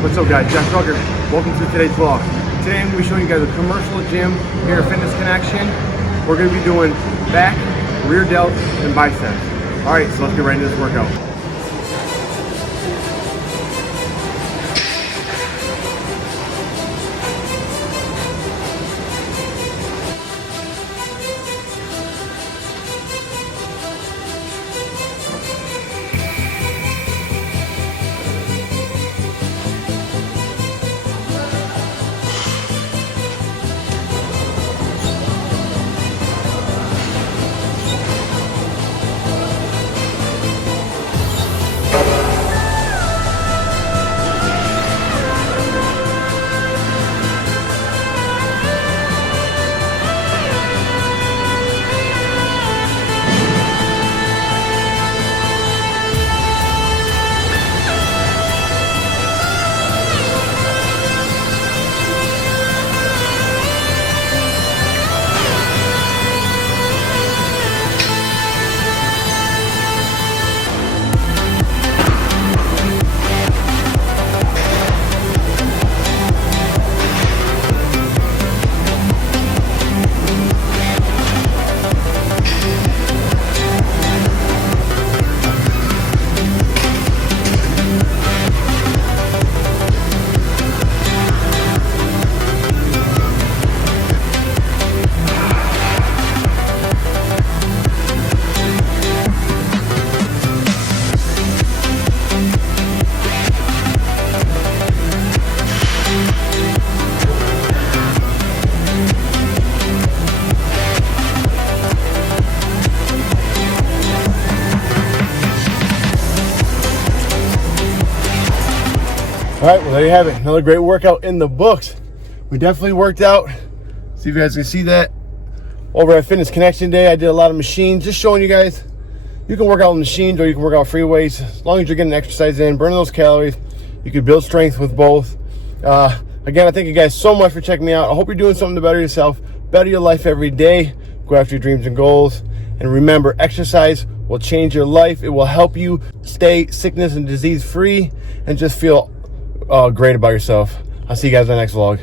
What's up guys, Jeff Rucker. Welcome to today's vlog. Today I'm going to be showing you guys a commercial gym here at Fitness Connection. We're going to be doing back, rear delt, and biceps. Alright, so let's get right into this workout. All right, well there you have it. Another great workout in the books. We definitely worked out. See if you guys can see that. Over at Fitness Connection Day, I did a lot of machines. Just showing you guys, you can work out with machines or you can work out free weights. As long as you're getting exercise in, burning those calories, you can build strength with both. Again, I thank you guys so much for checking me out. I hope you're doing something to better yourself, better your life every day. Go after your dreams and goals. And remember, exercise will change your life. It will help you stay sickness and disease free and just feel great about yourself. I'll see you guys in the next vlog.